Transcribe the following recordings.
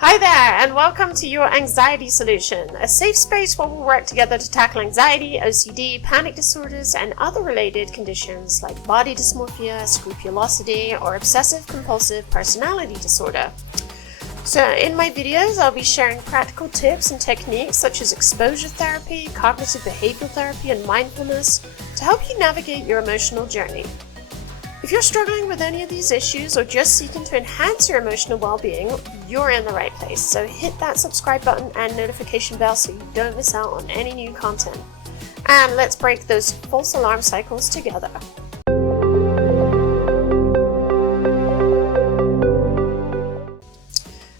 Hi there, and welcome to your Anxiety Solution, a safe space where we'll work together to tackle anxiety, OCD, panic disorders, and other related conditions like body dysmorphia, scrupulosity, or obsessive-compulsive personality disorder. So in my videos, I'll be sharing practical tips and techniques such as exposure therapy, cognitive behavioral therapy, and mindfulness to help you navigate your emotional journey. If you're struggling with any of these issues or just seeking to enhance your emotional well-being, you're in the right place. So hit that subscribe button and notification bell so you don't miss out on any new content. And let's break those false alarm cycles together.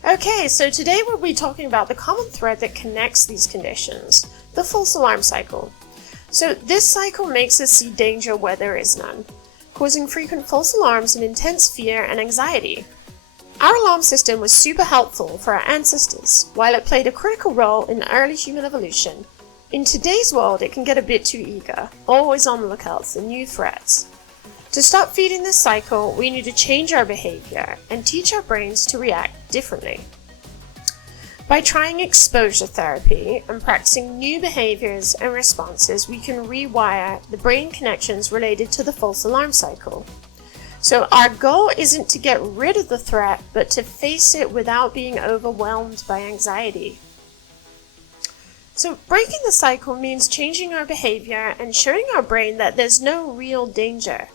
Okay, so today we'll be talking about the common thread that connects these conditions, the false alarm cycle. So this cycle makes us see danger where there is none, causing frequent false alarms and intense fear and anxiety. Our alarm system was super helpful for our ancestors. While it played a critical role in early human evolution, in today's world it can get a bit too eager, always on the lookout for new threats. To stop feeding this cycle, we need to change our behavior and teach our brains to react differently. By trying exposure therapy and practicing new behaviors and responses, we can rewire the brain connections related to the false alarm cycle. So our goal isn't to get rid of the threat, but to face it without being overwhelmed by anxiety. So breaking the cycle means changing our behavior and showing our brain that there's no real danger.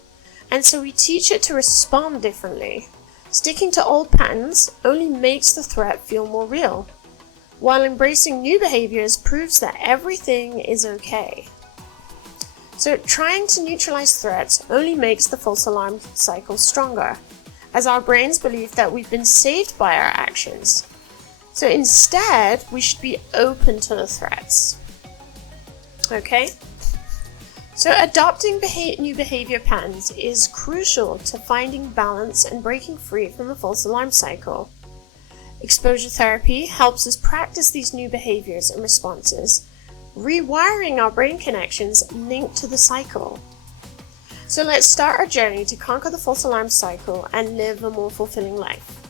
And so we teach it to respond differently. Sticking to old patterns only makes the threat feel more real, while embracing new behaviors proves that everything is okay. So trying to neutralize threats only makes the false alarm cycle stronger, as our brains believe that we've been saved by our actions. So instead, we should be open to the threats. Okay? So adopting new behavior patterns is crucial to finding balance and breaking free from the false alarm cycle. Exposure therapy helps us practice these new behaviors and responses, rewiring our brain connections linked to the cycle. So let's start our journey to conquer the false alarm cycle and live a more fulfilling life.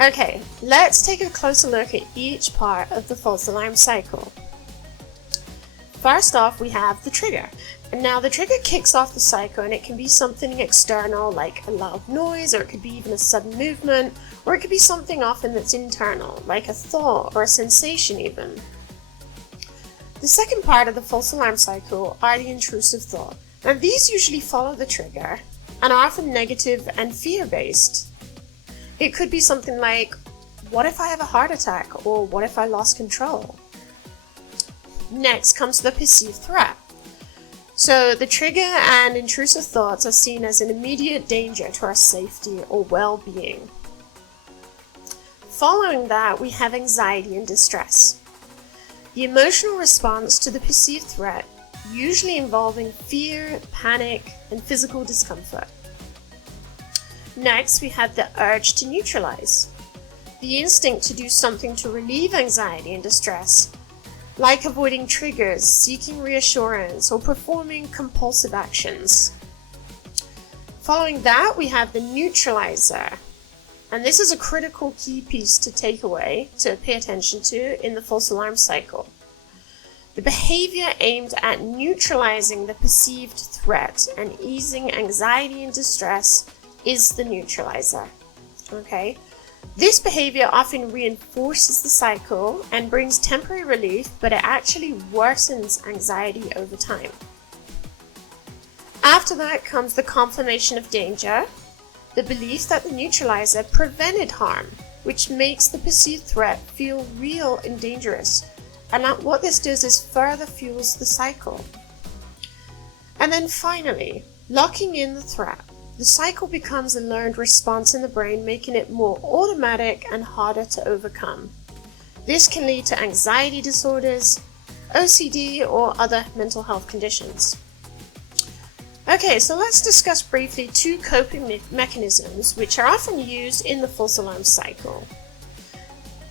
Okay, let's take a closer look at each part of the false alarm cycle. First off, we have the trigger. And now the trigger kicks off the cycle, and it can be something external like a loud noise, or it could be even a sudden movement, or it could be something often that's internal, like a thought or a sensation even. The second part of the false alarm cycle are the intrusive thoughts. And these usually follow the trigger and are often negative and fear-based. It could be something like, what if I have a heart attack? Or what if I lost control? Next comes the perceived threat. So the trigger and intrusive thoughts are seen as an immediate danger to our safety or well-being. Following that, we have anxiety and distress. The emotional response to the perceived threat, usually involving fear, panic, and physical discomfort. Next, we have the urge to neutralize. The instinct to do something to relieve anxiety and distress, like avoiding triggers, seeking reassurance, or performing compulsive actions. Following that, we have the neutralizer. And this is a critical key piece to take away, to pay attention to in the false alarm cycle. The behavior aimed at neutralizing the perceived threat and easing anxiety and distress is the neutralizer. Okay? This behavior often reinforces the cycle and brings temporary relief, but it actually worsens anxiety over time. After that comes the confirmation of danger, the belief that the neutralizer prevented harm, which makes the perceived threat feel real and dangerous. And what this does is further fuels the cycle. And then finally, locking in the threat. The cycle becomes a learned response in the brain, making it more automatic and harder to overcome. This can lead to anxiety disorders, OCD, or other mental health conditions. Okay, so let's discuss briefly two coping mechanisms which are often used in the false alarm cycle.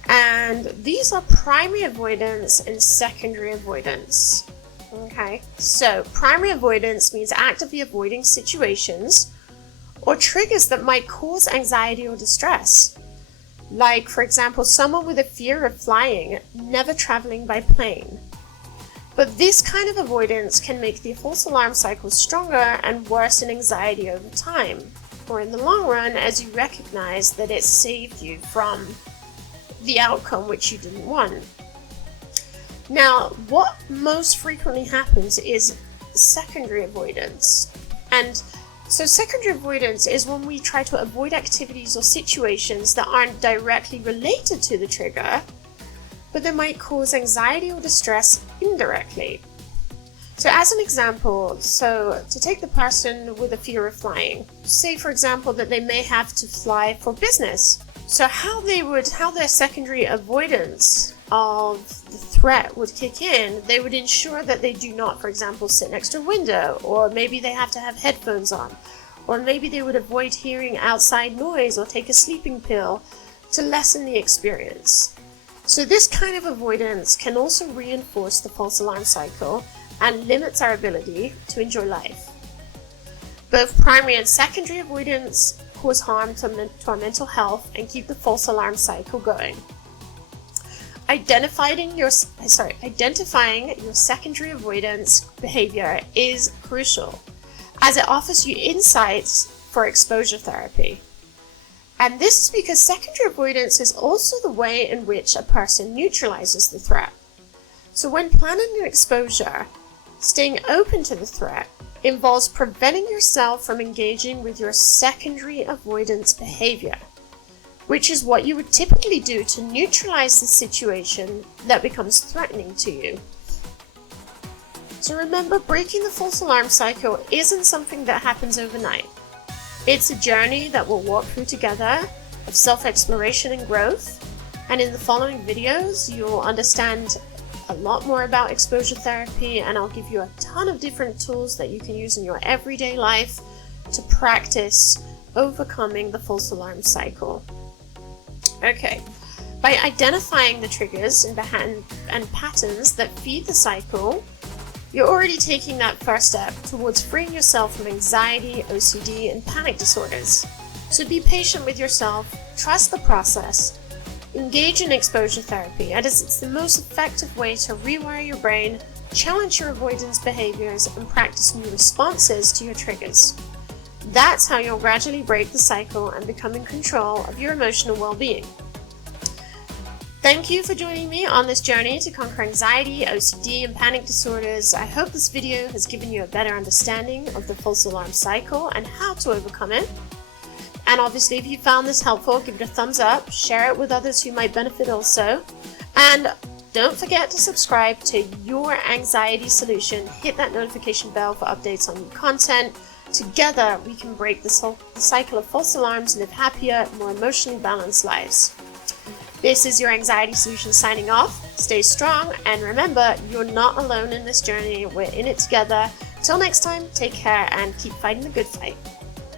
And these are primary avoidance and secondary avoidance. Okay, so primary avoidance means actively avoiding situations or triggers that might cause anxiety or distress. Like, for example, someone with a fear of flying, never traveling by plane. But this kind of avoidance can make the false alarm cycle stronger and worsen anxiety over time, or in the long run, as you recognize that it saved you from the outcome which you didn't want. Now, what most frequently happens is secondary avoidance. And so secondary avoidance is when we try to avoid activities or situations that aren't directly related to the trigger, but that might cause anxiety or distress indirectly. So as an example, to take the person with a fear of flying, say for example that they may have to fly for business. So how their secondary avoidance of the threat would kick in, they would ensure that they do not, for example, sit next to a window, or maybe they have to have headphones on, or maybe they would avoid hearing outside noise or take a sleeping pill to lessen the experience. So this kind of avoidance can also reinforce the false alarm cycle and limits our ability to enjoy life. Both primary and secondary avoidance cause harm to our mental health and keep the false alarm cycle going. Identifying your secondary avoidance behavior is crucial, as it offers you insights for exposure therapy. And this is because secondary avoidance is also the way in which a person neutralizes the threat. So when planning an exposure, staying open to the threat involves preventing yourself from engaging with your secondary avoidance behavior, which is what you would typically do to neutralize the situation that becomes threatening to you. So remember, breaking the false alarm cycle isn't something that happens overnight. It's a journey that we'll walk through together of self-exploration and growth, and in the following videos you'll understand a lot more about exposure therapy, and I'll give you a ton of different tools that you can use in your everyday life to practice overcoming the false alarm cycle. Okay, by identifying the triggers and patterns that feed the cycle, you're already taking that first step towards freeing yourself from anxiety, OCD, and panic disorders. So be patient with yourself, trust the process, engage in exposure therapy, as it's the most effective way to rewire your brain, challenge your avoidance behaviors, and practice new responses to your triggers. That's how you'll gradually break the cycle and become in control of your emotional well-being. Thank you for joining me on this journey to conquer anxiety, OCD, and panic disorders. I hope this video has given you a better understanding of the false alarm cycle and how to overcome it. And obviously, if you found this helpful, give it a thumbs up, share it with others who might benefit also. And don't forget to subscribe to Your Anxiety Solution. Hit that notification bell for updates on new content. Together, we can break the cycle of false alarms and live happier, more emotionally balanced lives. This is Your Anxiety Solution signing off. Stay strong, and remember, you're not alone in this journey. We're in it together. Till next time, take care and keep fighting the good fight.